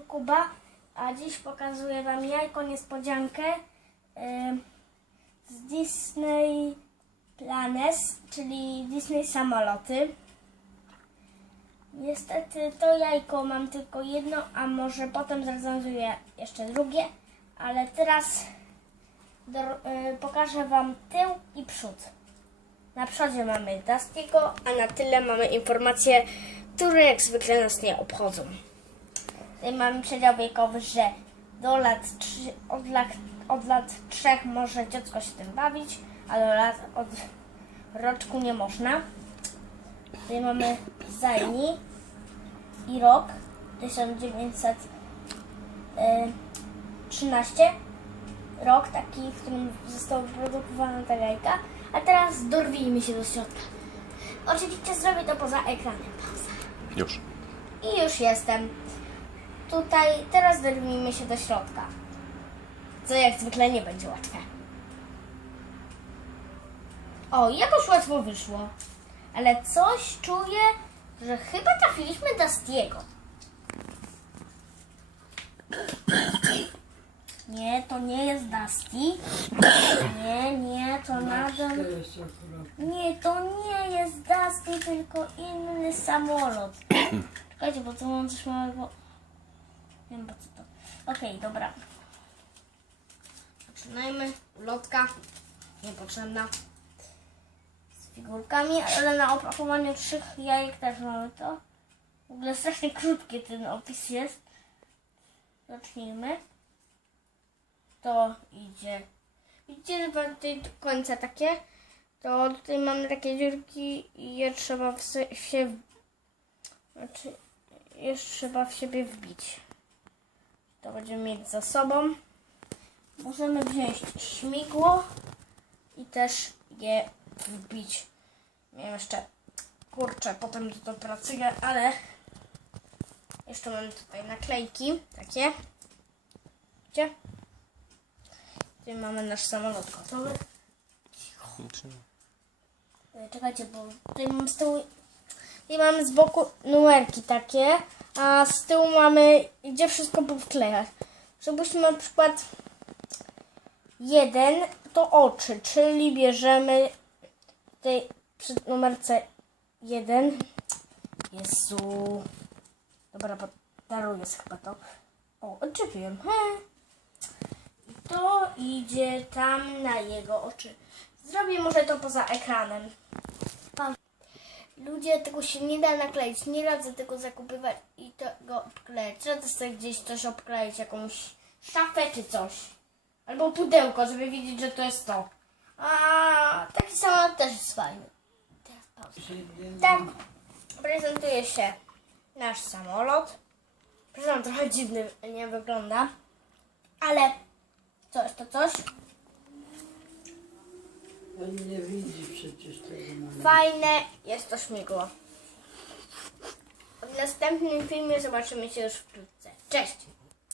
tu Kuba, a dziś pokazuję Wam jajko niespodziankę z Disney Planes, czyli Disney samoloty. Niestety to jajko mam tylko jedno, a może potem zrealizuję jeszcze drugie, ale teraz do, e, pokażę Wam tył i przód. Na przodzie mamy Dustiego, a na tyle mamy informacje, które jak zwykle nas nie obchodzą. Tutaj mamy przedział wiekowy, że do lat trzy, od, lat, od lat 3 może dziecko się tym bawić, a do lat od roczku nie można. Tutaj mamy Zajni i rok 1913. Rok taki, w którym została wyprodukowana ta jajka. A teraz dorwijmy się do środka. Oczywiście zrobię to poza ekranem. Pauza. Już. I już jestem. Tutaj teraz dorwijmy się do środka. Co jak zwykle nie będzie łatwe. O, jakoś łatwo wyszło. Ale coś czuję, że chyba trafiliśmy Dustiego. Nie, to nie jest Dusty. Nie, nie, to nadal... Nie, to nie jest Dusty, tylko inny samolot. Czekajcie, bo tu mam coś małego. Nie wiem po co to. Okej, dobra. Zaczynajmy. Lotka. Niepotrzebna. Z figurkami, ale na opakowaniu trzech jajek też mamy to. W ogóle strasznie krótki ten opis jest. Zacznijmy. To idzie. Widzicie, że tutaj do końca takie? To tutaj mamy takie dziurki i je trzeba w się znaczy, jeszcze trzeba w siebie wbić. To będziemy mieć za sobą. Możemy wziąć śmigło i też je wbić. Miałem jeszcze, kurczę, potem to dopracuję, ale jeszcze mamy tutaj naklejki takie. Widzicie? Tutaj mamy nasz samolot gotowy. E, Czekajcie, bo tutaj mam z tyłu i mamy z boku numerki takie, a z tyłu mamy, gdzie wszystko powklejać. Żebyśmy na przykład jeden to oczy, czyli bierzemy tej przy numerce jeden. Jezu. Dobra, daruję chyba to. O, odczepiłem. He. I to idzie tam na jego oczy. Zrobię może to poza ekranem. Ludzie tego się nie da nakleić, nie radzę tego zakupywać i tego obkleić. Trzeba sobie gdzieś coś obkleić, jakąś szafę czy coś. Albo pudełko, żeby wiedzieć, że to jest to. A taki samolot też jest fajny. Teraz pauza. Tak prezentuje się nasz samolot. Przepraszam, trochę dziwny nie wygląda. Ale coś to coś. Nie widzi przecież tego. Fajne jest to śmigło. W następnym filmie zobaczymy się już wkrótce. Cześć!